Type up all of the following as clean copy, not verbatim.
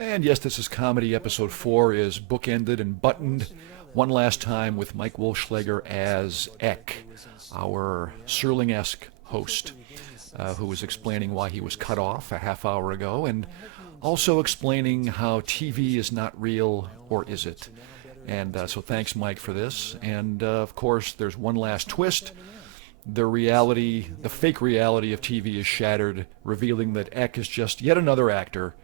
And yes, this is Comedy. Episode 4 is bookended and buttoned one last time with Mike Wolschleger as Eck, our Serling-esque host, who was explaining why he was cut off a half hour ago and also explaining how TV is not real, or is it? And so thanks, Mike, for this. And of course, there's one last twist. The reality, the fake reality of TV is shattered, revealing that Eck is just yet another actor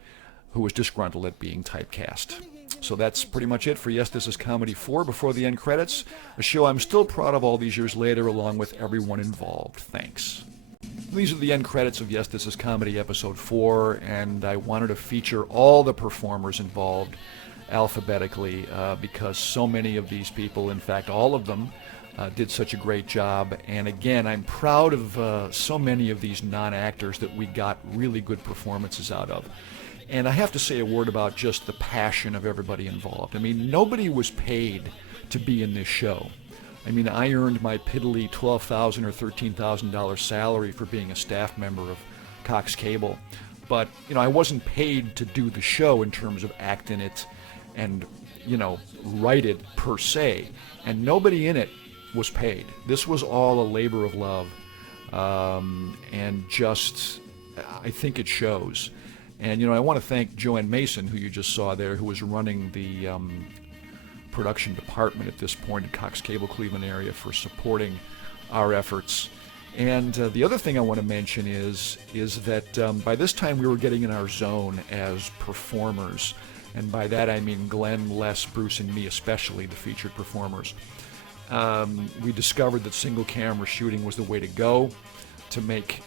who was disgruntled at being typecast. So that's pretty much it for Yes, This Is Comedy 4 before the end credits, a show I'm still proud of all these years later, along with everyone involved. Thanks. These are the end credits of Yes, This Is Comedy Episode 4, and I wanted to feature all the performers involved alphabetically because so many of these people, in fact all of them, did such a great job. And again, I'm proud of so many of these non-actors that we got really good performances out of. And I have to say a word about just the passion of everybody involved. I mean, nobody was paid to be in this show. I mean, I earned my piddly $12,000 or $13,000 salary for being a staff member of Cox Cable. But, I wasn't paid to do the show in terms of act in it and, write it per se. And nobody in it was paid. This was all a labor of love. And just, I think it shows. And, I want to thank Joanne Mason, who you just saw there, who was running the production department at this point at Cox Cable Cleveland area, for supporting our efforts. And the other thing I want to mention is that by this time we were getting in our zone as performers. And by that I mean Glenn, Les, Bruce, and me especially, the featured performers. We discovered that single camera shooting was the way to go to make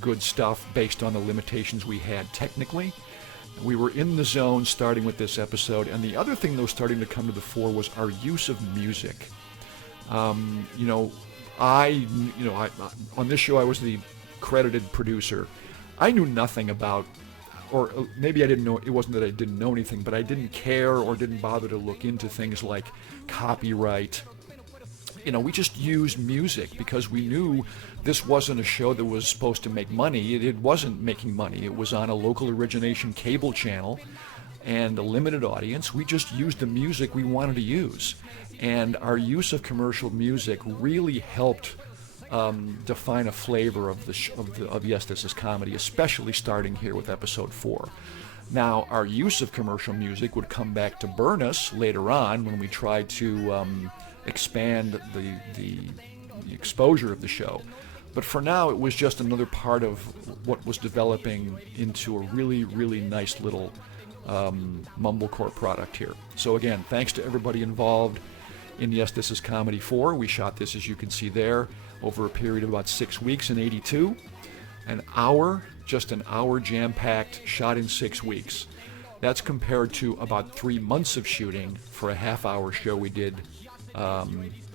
good stuff based on the limitations we had technically. We were in the zone starting with this episode, and the other thing that was starting to come to the fore was our use of music. On this show I was the credited producer. I knew nothing about, or maybe I didn't know, it wasn't that I didn't know anything, but I didn't care or didn't bother to look into things like copyright. We just used music because we knew this wasn't a show that was supposed to make money. It wasn't making money. It was on a local origination cable channel and a limited audience. We just used the music we wanted to use. And our use of commercial music really helped define a flavor of Yes, This Is Comedy, especially starting here with episode 4. Now, our use of commercial music would come back to burn us later on when we tried to expand the exposure of the show. But for now, it was just another part of what was developing into a really, really nice little mumblecore product here. So again, thanks to everybody involved in Yes, This Is Comedy 4. We shot this, as you can see there, over a period of about 6 weeks in '82. Just an hour jam-packed, shot in 6 weeks. That's compared to about 3 months of shooting for a half-hour show we did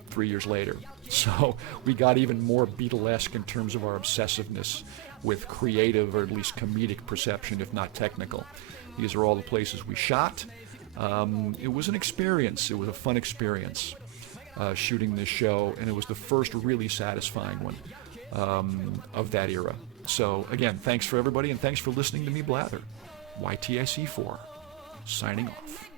3 years later. So we got even more Beatlesque in terms of our obsessiveness with creative, or at least comedic perception, if not technical. These are all the places we shot. It was an experience. It was a fun experience shooting this show, and it was the first really satisfying one of that era. So again, thanks for everybody, and thanks for listening to me blather. YTIC 4, signing off.